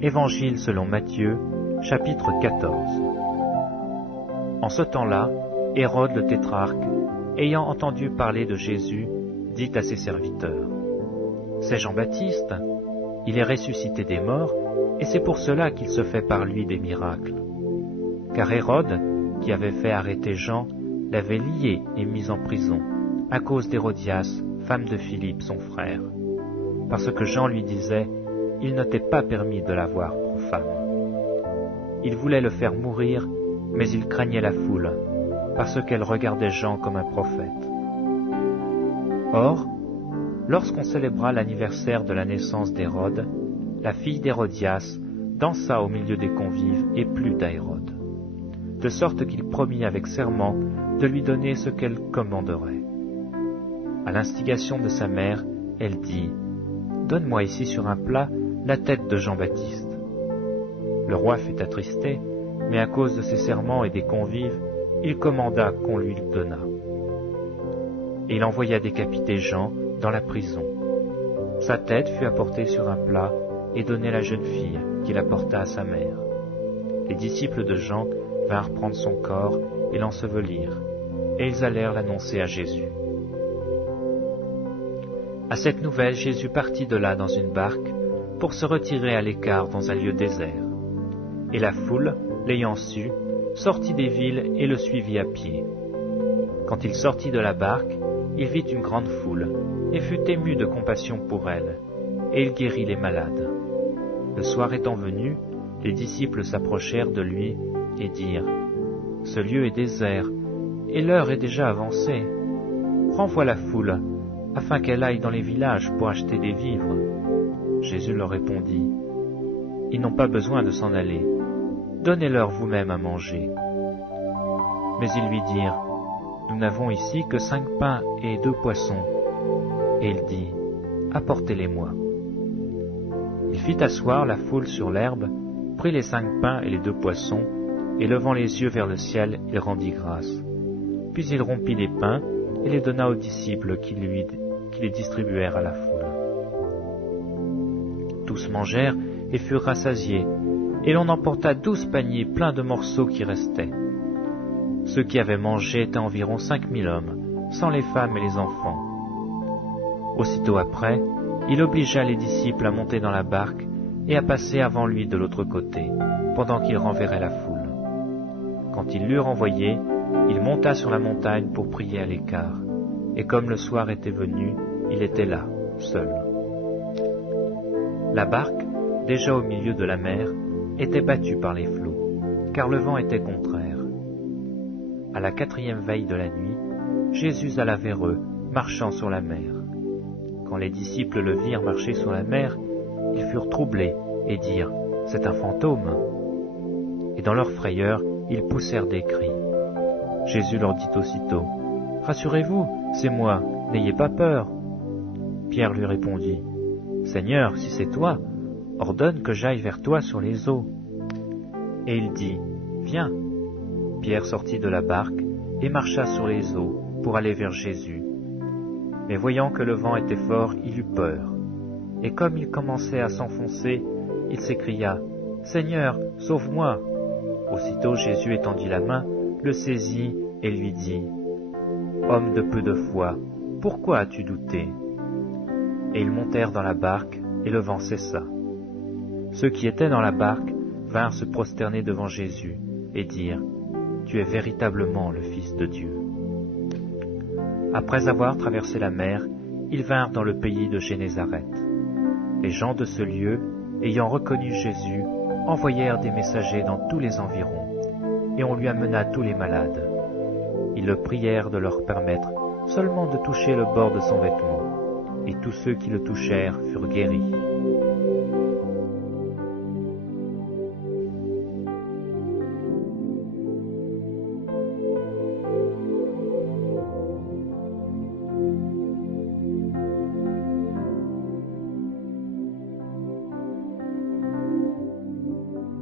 Évangile selon Matthieu, chapitre 14. En ce temps-là, Hérode le tétrarque, ayant entendu parler de Jésus, dit à ses serviteurs : « C'est Jean-Baptiste, il est ressuscité des morts, et c'est pour cela qu'il se fait par lui des miracles. » Car Hérode, qui avait fait arrêter Jean, l'avait lié et mis en prison, à cause d'Hérodias, femme de Philippe, son frère, parce que Jean lui disait : il ne t'est pas permis de l'avoir pour femme. Il voulait le faire mourir, mais il craignait la foule, parce qu'elle regardait Jean comme un prophète. Or, lorsqu'on célébra l'anniversaire de la naissance d'Hérode, la fille d'Hérodias dansa au milieu des convives et plut à Hérode, de sorte qu'il promit avec serment de lui donner ce qu'elle commanderait. À l'instigation de sa mère, elle dit : « Donne-moi ici sur un plat la tête de Jean-Baptiste. » Le roi fut attristé, mais à cause de ses serments et des convives, il commanda qu'on lui le donnât. Et il envoya décapiter Jean dans la prison. Sa tête fut apportée sur un plat et donnée à la jeune fille, qui l'apporta à sa mère. Les disciples de Jean vinrent prendre son corps et l'ensevelir, et ils allèrent l'annoncer à Jésus. À cette nouvelle, Jésus partit de là dans une barque pour se retirer à l'écart dans un lieu désert. Et la foule, l'ayant su, sortit des villes et le suivit à pied. Quand il sortit de la barque, il vit une grande foule, et fut ému de compassion pour elle, et il guérit les malades. Le soir étant venu, les disciples s'approchèrent de lui et dirent : « Ce lieu est désert, et l'heure est déjà avancée. Renvoie la foule, afin qu'elle aille dans les villages pour acheter des vivres. » Jésus leur répondit : « Ils n'ont pas besoin de s'en aller. Donnez-leur vous-même à manger. » Mais ils lui dirent : « Nous n'avons ici que 5 pains et 2 poissons. » Et il dit : « Apportez-les-moi. » Il fit asseoir la foule sur l'herbe, prit les 5 pains et les 2 poissons, et levant les yeux vers le ciel, il rendit grâce. Puis il rompit les pains et les donna aux disciples qui les distribuèrent à la foule. Tous mangèrent et furent rassasiés, et l'on emporta 12 paniers pleins de morceaux qui restaient. Ceux qui avaient mangé étaient environ 5000 hommes, sans les femmes et les enfants. Aussitôt après, il obligea les disciples à monter dans la barque et à passer avant lui de l'autre côté, pendant qu'il renverrait la foule. Quand il l'eut renvoyé, il monta sur la montagne pour prier à l'écart, et comme le soir était venu, il était là, seul. La barque, déjà au milieu de la mer, était battue par les flots, car le vent était contraire. À la 4e veille de la nuit, Jésus alla vers eux, marchant sur la mer. Quand les disciples le virent marcher sur la mer, ils furent troublés et dirent : « C'est un fantôme !» Et dans leur frayeur, ils poussèrent des cris. Jésus leur dit aussitôt : « Rassurez-vous, c'est moi, n'ayez pas peur. » Pierre lui répondit : « Seigneur, si c'est toi, ordonne que j'aille vers toi sur les eaux. » Et il dit : « Viens. » Pierre sortit de la barque et marcha sur les eaux pour aller vers Jésus. Mais voyant que le vent était fort, il eut peur. Et comme il commençait à s'enfoncer, il s'écria : « Seigneur, sauve-moi !» Aussitôt Jésus étendit la main, le saisit et lui dit : « Homme de peu de foi, pourquoi as-tu douté ?» Et ils montèrent dans la barque, et le vent cessa. Ceux qui étaient dans la barque vinrent se prosterner devant Jésus, et dirent : « Tu es véritablement le Fils de Dieu. » Après avoir traversé la mer, ils vinrent dans le pays de Génézareth. Les gens de ce lieu, ayant reconnu Jésus, envoyèrent des messagers dans tous les environs, et on lui amena tous les malades. Ils le prièrent de leur permettre seulement de toucher le bord de son vêtement, et tous ceux qui le touchèrent furent guéris.